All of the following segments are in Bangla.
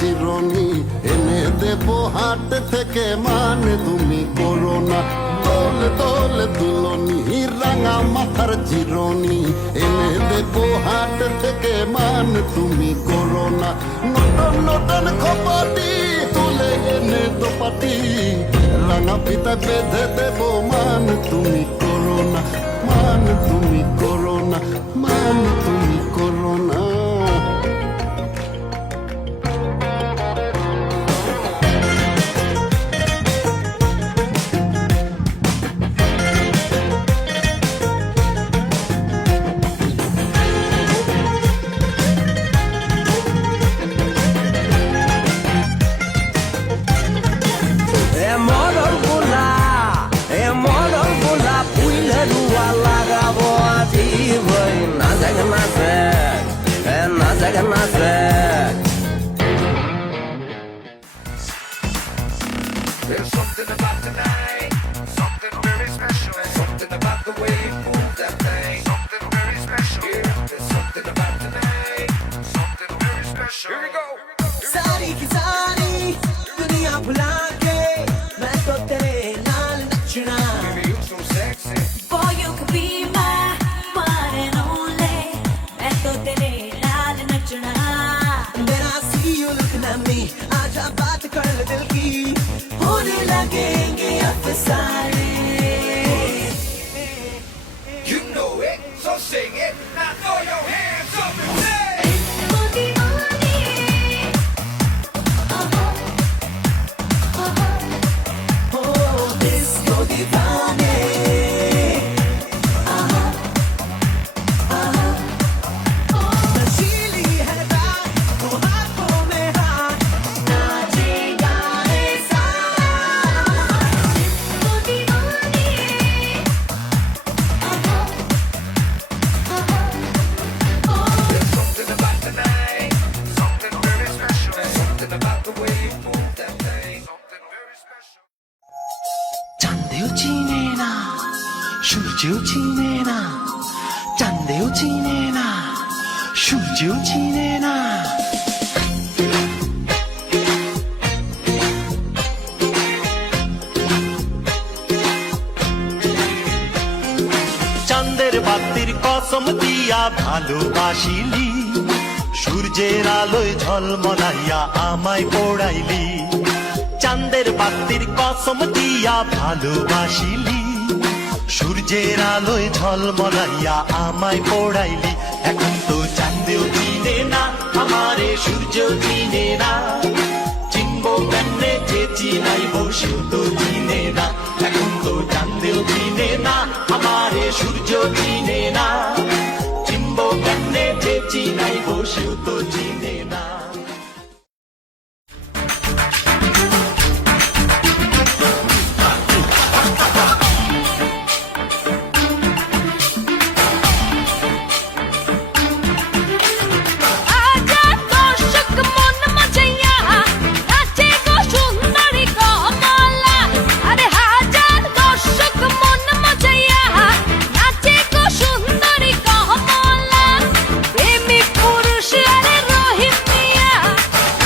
চিরনি এনে দেব হাট থেকে মান তুমি করো না। দোল দোল দুলনি রাঙা মাথার চিরনি এনে দেব হাট থেকে মান তুমি করো না। নতুন নতুন খপাটি তুলে এনে দোপাটি রাঙা পিতা বেঁধে দেব মান তুমি করো না। মান তুমি করো না, মান তুমি করো না। There's something about tonight, something very special. Something about the way you move that thing, something very special. Yeah, there's something about tonight, something very special. Here we go. सारी की सारी दुनिया भुला के मैं तो तेरे नाल नचना। Baby, you so sexy. Boy, you could be my one and only. मैं तो तेरे नाल नचना। When I see you looking at me, आजा बात कर ले दिल की, होने लगेंगे अफसाने। You know it, so sing it. Now throw your hands up and say. Oh, disco दीवाने। नशीली है रात, तो हाथों में हाथ, नाचेगा रे साथ। There's something about tonight, something very special. Something about the way you move that thing, something very special. চাঁদেও চিনে না, সূর্যও চিনে না, চাঁদেও চিনে না, সূর্যও চিনে না। চাঁদের বাতির কসম দিয়া ভালোবাসিলি, সূর্যের আলোয় ঝলমলাইয়া আমায় পোড়াইলি। চাঁদের বাতির কসম দিয়া ভালোবাসিলি, সূর্যের আলোয় ঝলমলাইয়া আমায় পোড়াইলি। এখন তো চাঁদেও চিনে না আমারে, সূর্যও চিনে না, চিনবো কেমনে যে চিনাইব সেও তো চিনে না। এখন তো চাঁদেও চিনে না আমারে, সূর্যও চিনে না, চিনবো কেমনে যে চিনাইব সেও তো চিনে না। आजा दर्शक मन मचैया नाचे गो सुंदरी कमला। अरे आजा दर्शक मन मचैया नाचे गो सुंदरी कमला। प्रेमी पुरुष अरे रोहित मिया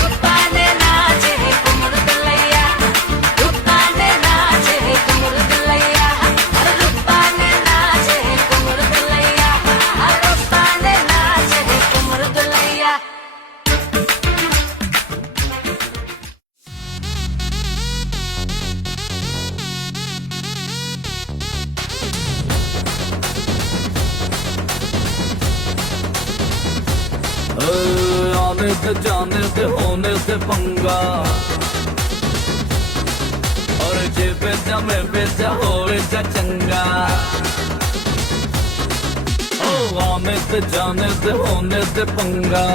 रूपाने नाचे कुमर दलैया, रूपाने नाचे कुमर दलैया, अरे रूपाने नाचे कुमर दलैया, अरे रूपाने नाचे कुमर दलैया। आने से जाने से होने से पंगा, और जे बेचा में बेचा होवे जा चंगा। ओ आने से जाने से होने से पंगा,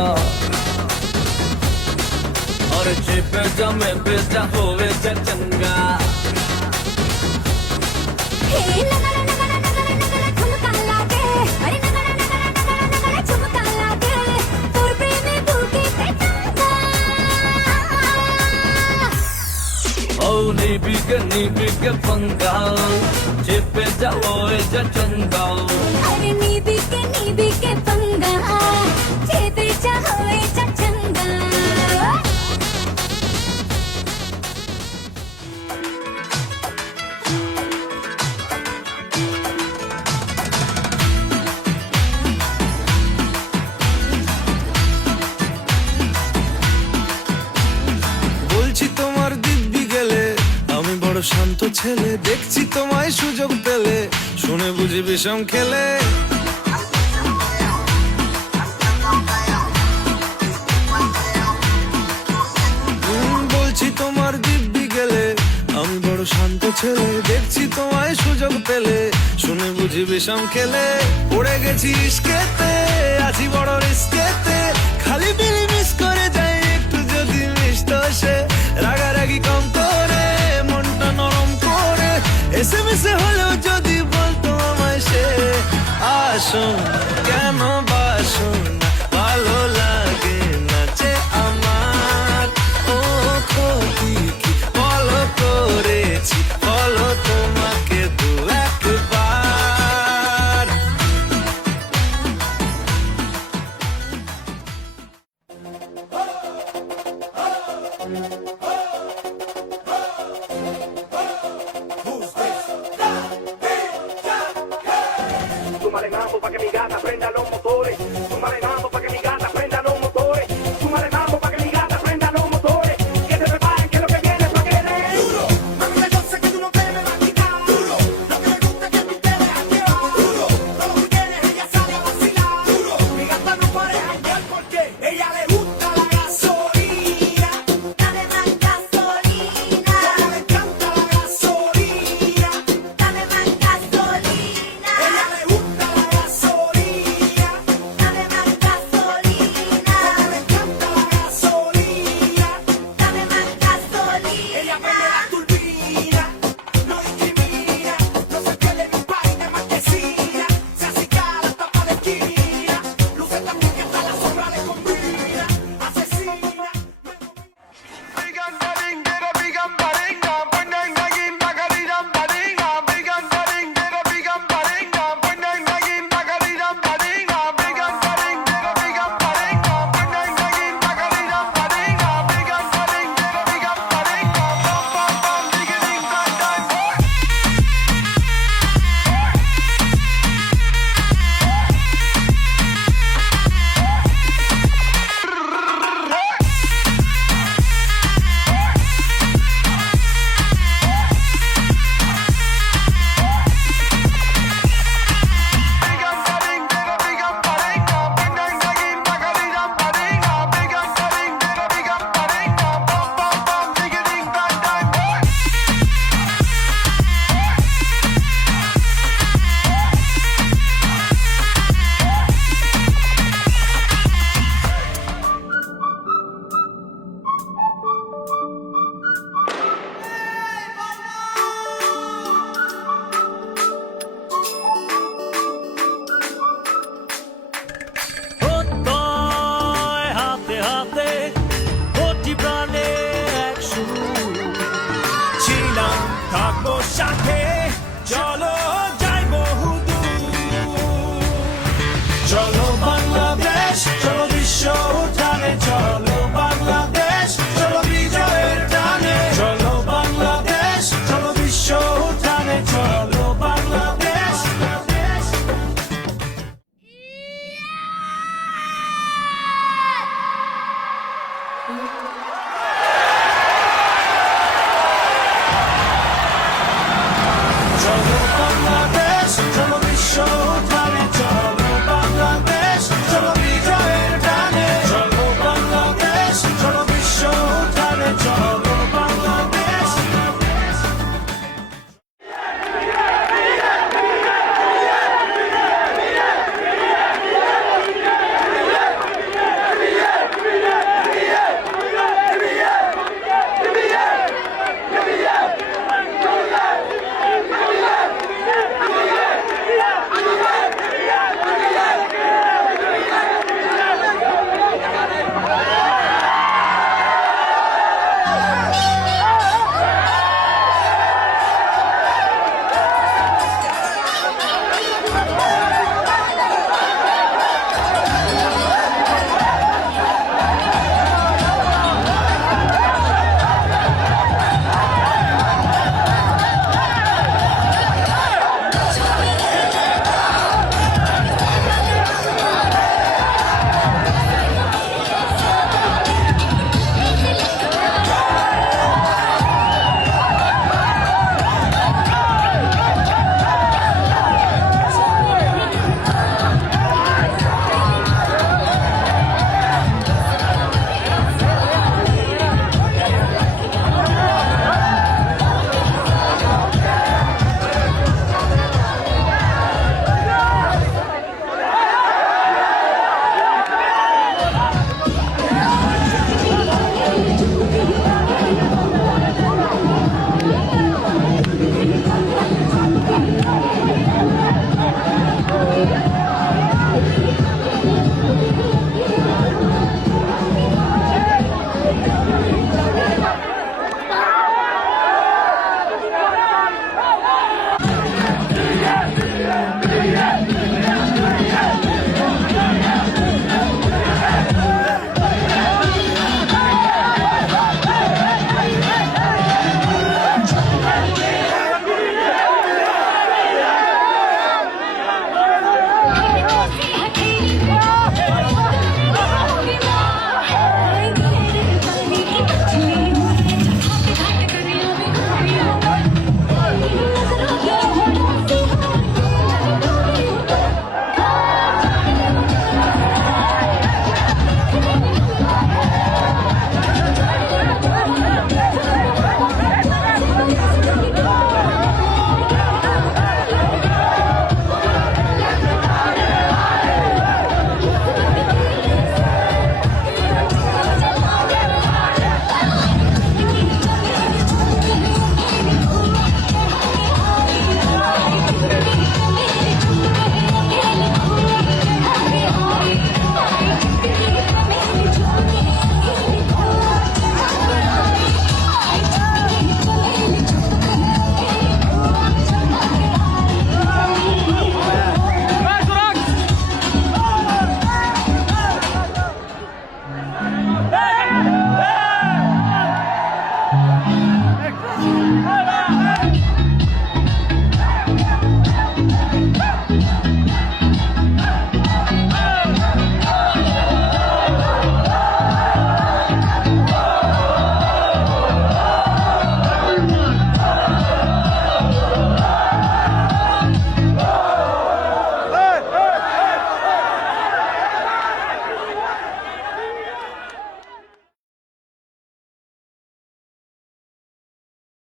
और जे बेचा में बेचा होवे जा चंगा। हे नगरा नगरा नगरा नगरा ठुमका लागे, अरे नगरा नगरा नगरा नगरा ठुमका लागे, तोर प्रेमे बूटी पे टंगा। ओ नीबी के पंगा, जे बेचा होवे जा चंगा। अरे नीबी के पंगा, जे बेचा होए जा चंगा। ছেলে দেখছি তোমায় সুযোগ পেলে শুনে বুঝি বিষম খেলে বলছি তোমার দিব্যি গেলে আমি বড় শান্ত ছেলে দেখছি তোমায় সুযোগ পেলে শুনে বুঝি বিষম খেলে পড়ে গেছি ইস্কেতে আছি বড় রিস্কেতে খালি বিলি মিস করে যাই একটু যদি মিষ্ট সে রাগারাগি কম করে মনটা নরম করে এসএমএসে হলেও যদি বলতো আমায় সে আসুন কেন বাসুন ভালো লাগে না যে আমার ও ক্ষতি কি বলো করেছি বলো তোমাকে দু একবার Súmale mambo pa' que mi gata prenda los motores.